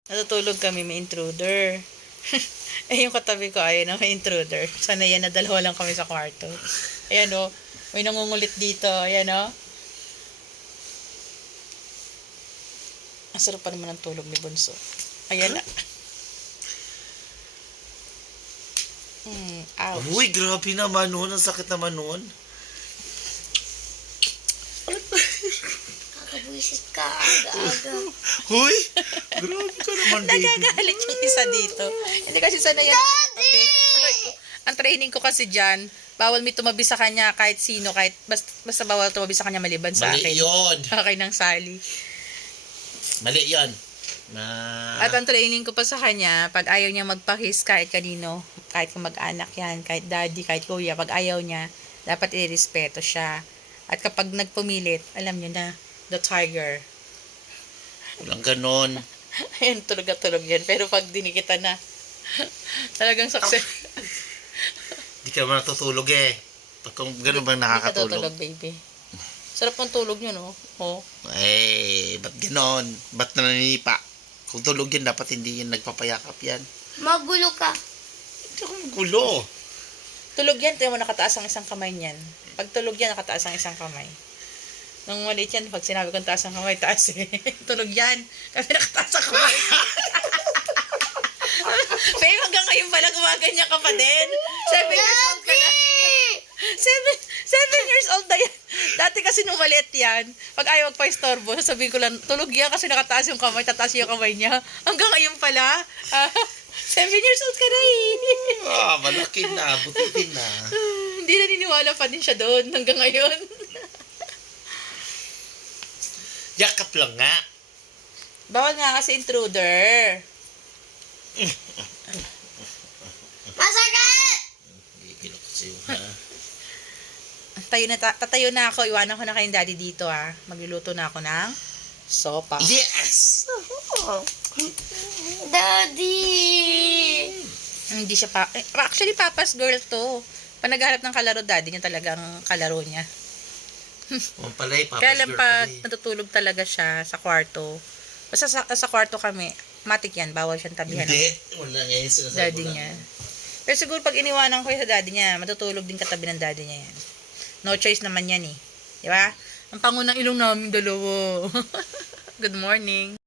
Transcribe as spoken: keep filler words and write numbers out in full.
Natutulog kami, may intruder. Eh, yung katabi ko, ayun na, may intruder. Sana yan na dalawa lang kami sa kwarto. Ayan o, may nangungulit dito. Ayan o. Ang sarap pa naman ang tulog ni Bunso. Ayan na. Hmm, ouch. Uy, grabe naman noon. Ang sakit naman noon. Kakabuisit ka, aga-aga. Huy! Grabe ka naman, baby. Nagagalit yung isa dito. Hindi kasi sana yan nakatabi. Ang training ko kasi dyan, bawal may tumabi sa kanya kahit sino, kahit basta, basta bawal tumabi sa kanya maliban sa Mali akin. yun. Okay ng Sally. Mali yun. Ma... At ang training ko pa sa kanya, pag ayaw niya magpakis kahit kanino, kahit kung mag-anak yan, kahit daddy, kahit kuya, pag ayaw niya, dapat irespeto siya. At kapag nagpumilit, alam niyo na, the tiger. Walang ganon. Ayun, tulog at tulog yan. Pero pag dinikitan na, talagang success. Di ka naman natutulog eh. Pag kung ganon bang Hindi ka nakakatulog. tutulog, baby. Sarap ng tulog yun, oh. Oh. Eh, ba't ganon? Ba't naninipa? Kung tulog yan, dapat hindi yan nagpapayakap yan. Magulo ka. Hindi ako magulo. Tulog yan, tayo mo nakataas ang isang kamay niyan. Pag tulog yan, nakataas ang isang kamay. Nung maliit yan, pag sinabi kong taas ang kamay, taas eh. Tulog yan. Kasi nakataas ang kamay. Faye, hanggang ngayon pala gumaganyan ka pa din. Seven years old ka na. Seven, seven years old na yan. Dati kasi nung maliit yan, pag ayaw magpa-istorbo, sasabihin ko lang, tulog yan kasi nakataas yung kamay, tataas yung kamay niya. Hanggang ngayon pala, ah, seven years old ka na eh. Ah, malaki na. Butitin na. Hindi naniniwala pa din siya doon hanggang ngayon. Yakap lang nga. Bawal nga kasi intruder. Masakit! Gigil ako sa'yo, ha? Tayo na, ta- tatayo na ako. Iwanan ko na kayong daddy dito ah. Magluluto na ako ng sopa. Yes! Daddy! Hindi siya pa... eh, actually, papa's girl to. Pag naghahanap ng kalaro, daddy niya talagang kalaro niya. O pala eh, papa's Kaya lang girl pag pala eh. natutulog talaga siya sa kwarto. Basta sa, sa kwarto kami, matik yan. Bawal siyang tabihan Hindi. ng Wala nga yung sinasabi daddy ko lang. niya. Pero siguro pag iniwanan ko yung sa daddy niya, matutulog din katabi ng daddy niya yan. No choice naman yan eh. Di ba? Ang pangunang ilong namin dalawa. Good morning.